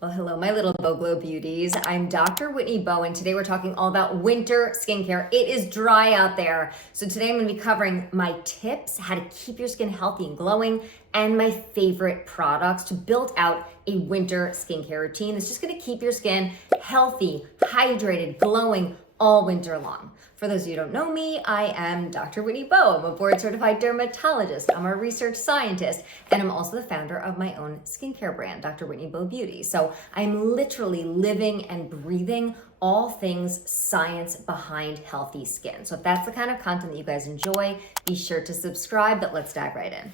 Well, hello, my little Bow Glow beauties. I'm Dr. Whitney Bowe, and today we're talking all about winter skincare. It is dry out there. So today I'm going to be covering my tips, how to keep your skin healthy and glowing, and my favorite products to build out a winter skincare routine that's just going to keep your skin healthy, hydrated, glowing all winter long. For those of you who don't know me, I am Dr. Whitney Bowe. I'm a board-certified dermatologist. I'm a research scientist, and I'm also the founder of my own skincare brand, Dr. Whitney Bowe Beauty. So I'm literally living and breathing all things science behind healthy skin. So if that's the kind of content that you guys enjoy, be sure to subscribe, but let's dive right in.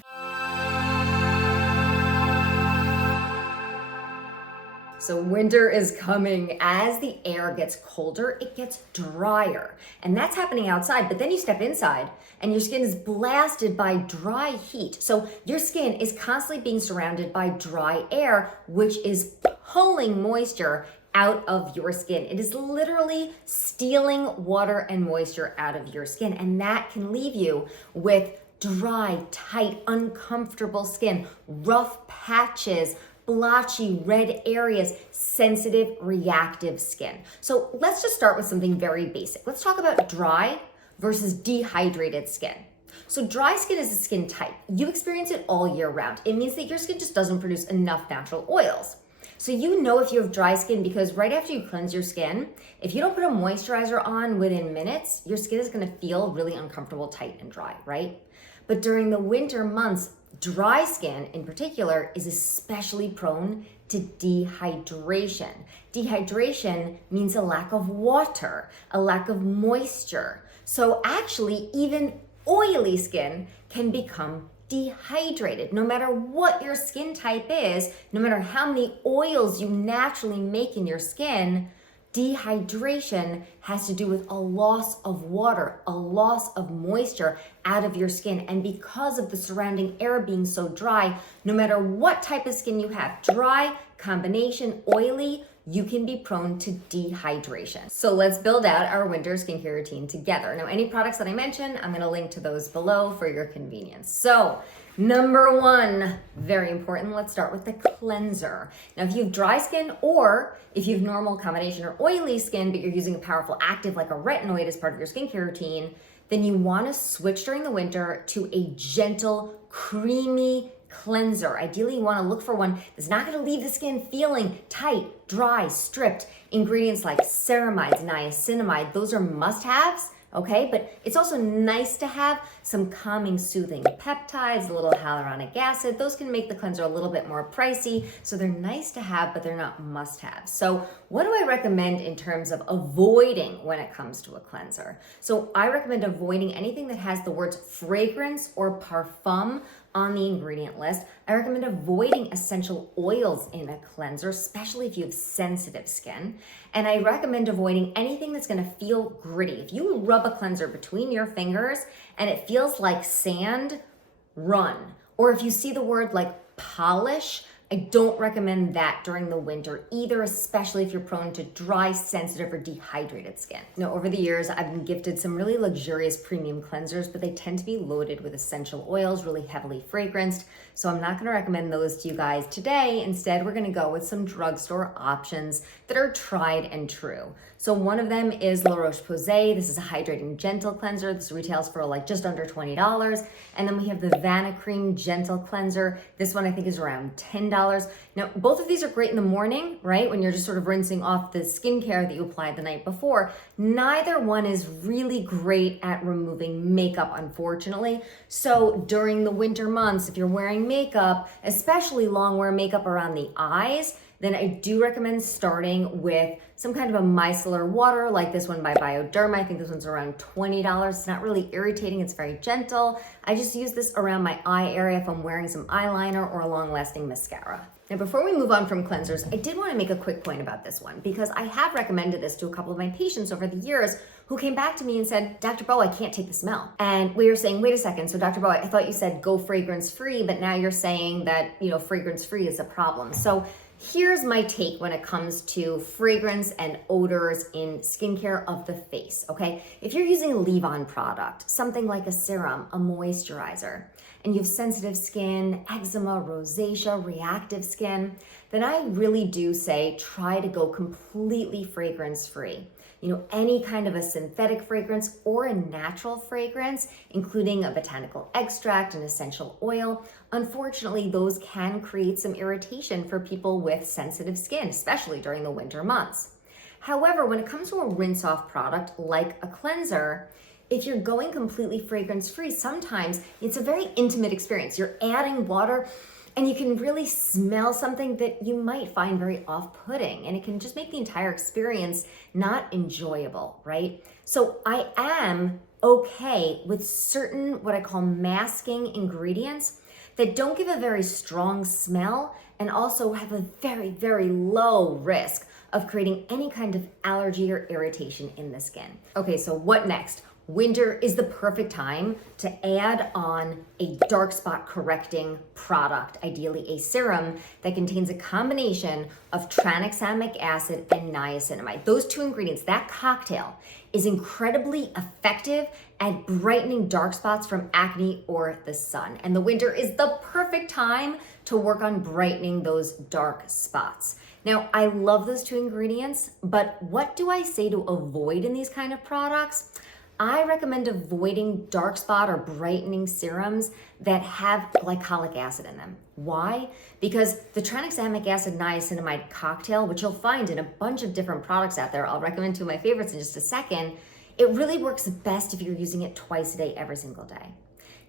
So winter is coming. As the air gets colder, it gets drier. And that's happening outside, but then you step inside and your skin is blasted by dry heat. So your skin is constantly being surrounded by dry air, which is pulling moisture out of your skin. It is literally stealing water and moisture out of your skin. And that can leave you with dry, tight, uncomfortable skin, rough patches, blotchy, red areas, sensitive, reactive skin. So let's just start with something very basic. Let's talk about dry versus dehydrated skin. So dry skin is a skin type. You experience it all year round. It means that your skin just doesn't produce enough natural oils. So you know if you have dry skin because right after you cleanse your skin, if you don't put a moisturizer on within minutes, your skin is gonna feel really uncomfortable, tight, and dry, right? But during the winter months, dry skin in particular is especially prone to dehydration. Dehydration means a lack of water, a lack of moisture. So actually, even oily skin can become dehydrated. No matter what your skin type is, no matter how many oils you naturally make in your skin, dehydration has to do with a loss of water, a loss of moisture out of your skin. And because of the surrounding air being so dry, no matter what type of skin you have, dry, combination, oily, you can be prone to dehydration. So let's build out our winter skincare routine together. Now, any products that I mention, I'm gonna link to those below for your convenience. So, number one, very important, let's start with the cleanser. Now, if you have dry skin or if you have normal combination or oily skin, but you're using a powerful active like a retinoid as part of your skincare routine, then you wanna switch during the winter to a gentle, creamy cleanser. Ideally, you want to look for one that's not going to leave the skin feeling tight, dry, stripped. Ingredients like ceramides, niacinamide, those are must-haves, okay? But it's also nice to have some calming, soothing peptides, a little hyaluronic acid. Those can make the cleanser a little bit more pricey, so they're nice to have, but they're not must-haves. So what do I recommend in terms of avoiding when it comes to a cleanser? So I recommend avoiding anything that has the words fragrance or parfum on the ingredient list. I recommend avoiding essential oils in a cleanser, especially if you have sensitive skin. And I recommend avoiding anything that's gonna feel gritty. If you rub a cleanser between your fingers and it feels like sand, run. Or if you see the word like polish, I don't recommend that during the winter either, especially if you're prone to dry, sensitive, or dehydrated skin. Now, over the years, I've been gifted some really luxurious premium cleansers, but they tend to be loaded with essential oils, really heavily fragranced. So I'm not gonna recommend those to you guys today. Instead, we're gonna go with some drugstore options that are tried and true. So one of them is La Roche-Posay. This is a hydrating gentle cleanser. This retails for like just under $20. And then we have the Vanicream Gentle Cleanser. This one I think is around $10. Now, both of these are great in the morning, right? When you're just sort of rinsing off the skincare that you applied the night before. Neither one is really great at removing makeup, unfortunately. So during the winter months, if you're wearing makeup, especially long wear makeup around the eyes, then I do recommend starting with some kind of a micellar water like this one by Bioderma. I think this one's around $20. It's not really irritating, it's very gentle. I just use this around my eye area if I'm wearing some eyeliner or a long-lasting mascara. Now, before we move on from cleansers, I did want to make a quick point about this one because I have recommended this to a couple of my patients over the years who came back to me and said, Dr. Bowe, I can't take the smell. And we were saying, wait a second, so Dr. Bowe, I thought you said go fragrance-free, but now you're saying that, fragrance-free is a problem. So here's my take when it comes to fragrance and odors in skincare of the face, okay? If you're using a leave-on product, something like a serum, a moisturizer, and you have sensitive skin, eczema, rosacea, reactive skin, then I really do say try to go completely fragrance free. Any kind of a synthetic fragrance or a natural fragrance, including a botanical extract, an essential oil. Unfortunately, those can create some irritation for people with sensitive skin, especially during the winter months. However, when it comes to a rinse-off product like a cleanser, if you're going completely fragrance-free, sometimes it's a very intimate experience. You're adding water and you can really smell something that you might find very off-putting, and it can just make the entire experience not enjoyable, right? So I am okay with certain what I call masking ingredients that don't give a very strong smell and also have a very, very low risk of creating any kind of allergy or irritation in the skin. Okay, so what next? Winter is the perfect time to add on a dark spot correcting product, ideally a serum that contains a combination of tranexamic acid and niacinamide. Those two ingredients, that cocktail, is incredibly effective at brightening dark spots from acne or the sun. And the winter is the perfect time to work on brightening those dark spots. Now, I love those two ingredients, but what do I say to avoid in these kind of products? I recommend avoiding dark spot or brightening serums that have glycolic acid in them. Why? Because the tranexamic acid niacinamide cocktail, which you'll find in a bunch of different products out there, I'll recommend two of my favorites in just a second, it really works best if you're using it twice a day, every single day.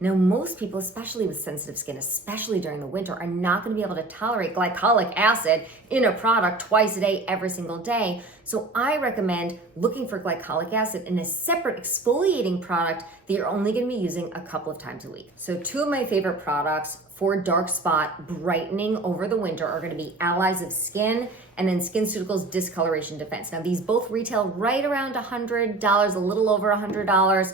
Now, most people, especially with sensitive skin, especially during the winter, are not going to be able to tolerate glycolic acid in a product twice a day, every single day. So I recommend looking for glycolic acid in a separate exfoliating product that you're only going to be using a couple of times a week. So two of my favorite products for dark spot brightening over the winter are going to be Allies of Skin and then SkinCeuticals Discoloration Defense. Now, these both retail right around $100, a little over $100.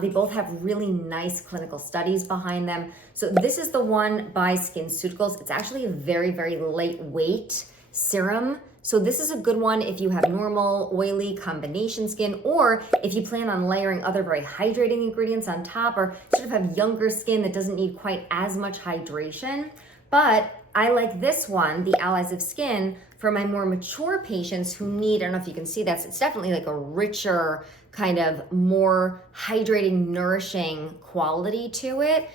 They both have really nice clinical studies behind them. So this is the one by SkinCeuticals. It's actually a very, very lightweight serum. So this is a good one if you have normal, oily combination skin, or if you plan on layering other very hydrating ingredients on top, or sort of have younger skin that doesn't need quite as much hydration. But I like this one, the Allies of Skin, for my more mature patients who need, I don't know if you can see that, it's definitely like a richer, kind of more hydrating, nourishing quality to it.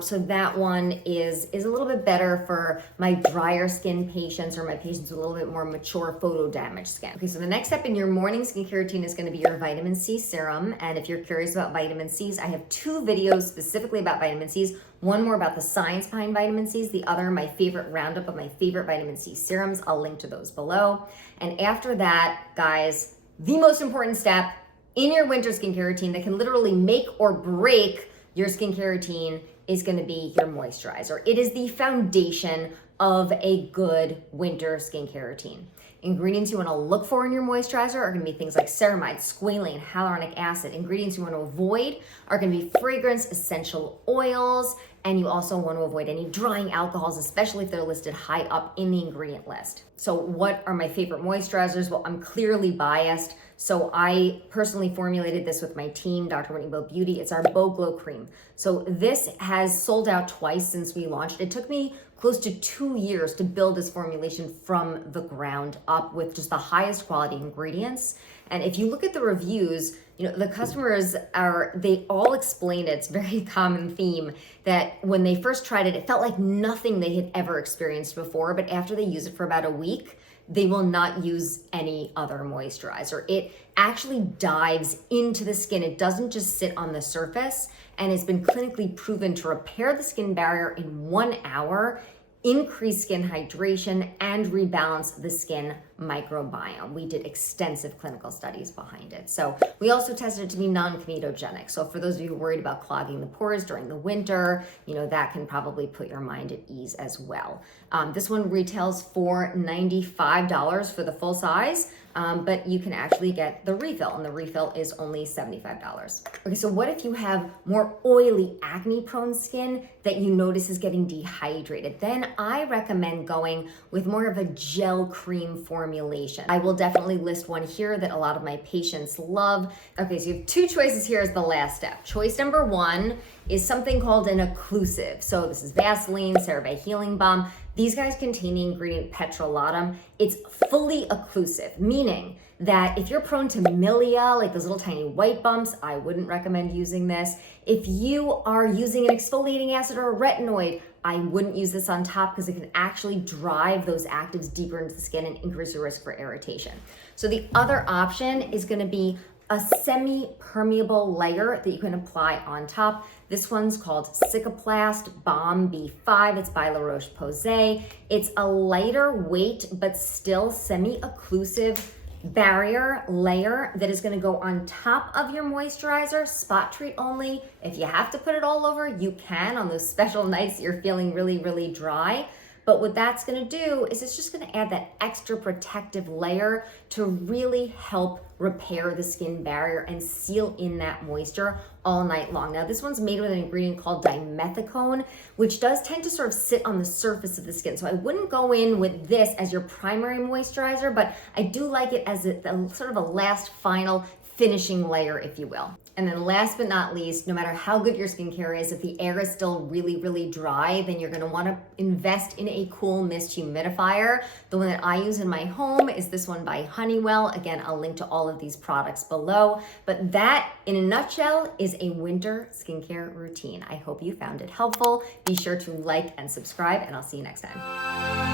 So that one is a little bit better for my drier skin patients or my patients with a little bit more mature photo-damaged skin. Okay, so the next step in your morning skincare routine is gonna be your vitamin C serum. And if you're curious about vitamin C's, I have two videos specifically about vitamin C's. One more about the science behind vitamin C's, the other my favorite roundup of my favorite vitamin C serums. I'll link to those below. And after that, guys, the most important step in your winter skincare routine that can literally make or break your skincare routine is going to be your moisturizer. It is the foundation of a good winter skincare routine. Ingredients you want to look for in your moisturizer are going to be things like ceramides, squalane, hyaluronic acid. Ingredients you want to avoid are going to be fragrance, essential oils, and you also want to avoid any drying alcohols, especially if they're listed high up in the ingredient list. So what are my favorite moisturizers? Well, I'm clearly biased. So I personally formulated this with my team, Dr. Whitney Bowe Beauty. It's our Bow Glow Cream. So this has sold out twice since we launched. It took me close to 2 years to build this formulation from the ground up with just the highest quality ingredients. And if you look at the reviews, the customers they all explain it. It's a very common theme that when they first tried it, it felt like nothing they had ever experienced before. But after they use it for about a week, they will not use any other moisturizer. It actually dives into the skin. It doesn't just sit on the surface, and it's been clinically proven to repair the skin barrier in 1 hour, increase skin hydration, and rebalance the skin microbiome. We did extensive clinical studies behind it. So we also tested it to be non-comedogenic. So for those of you worried about clogging the pores during the winter, that can probably put your mind at ease as well. This one retails for $95 for the full size, but you can actually get the refill, and the refill is only $75. Okay, so what if you have more oily, acne-prone skin that you notice is getting dehydrated? Then I recommend going with more of a gel cream formulation. I will definitely list one here that a lot of my patients love. Okay, so you have two choices here as the last step. Choice number one is something called an occlusive. So this is Vaseline, CeraVe Healing Balm. These guys contain the ingredient petrolatum. It's fully occlusive, meaning that if you're prone to milia, like those little tiny white bumps, I wouldn't recommend using this. If you are using an exfoliating acid or a retinoid, I wouldn't use this on top because it can actually drive those actives deeper into the skin and increase your risk for irritation. So the other option is going to be a semi-permeable layer that you can apply on top. This one's called Cicaplast Balm B5. It's by La Roche-Posay. It's a lighter weight, but still semi-occlusive barrier layer that is going to go on top of your moisturizer, spot treat only. If you have to put it all over, you can on those special nights you're feeling really, really dry. But what that's going to do is it's just going to add that extra protective layer to really help repair the skin barrier and seal in that moisture all night long. Now, this one's made with an ingredient called dimethicone, which does tend to sort of sit on the surface of the skin. So I wouldn't go in with this as your primary moisturizer, but I do like it as a sort of a last final finishing layer, if you will. And then last but not least, no matter how good your skincare is, if the air is still really, really dry, then you're gonna wanna invest in a cool mist humidifier. The one that I use in my home is this one by Honeywell. Again, I'll link to all of these products below. But that, in a nutshell, is a winter skincare routine. I hope you found it helpful. Be sure to like and subscribe, and I'll see you next time.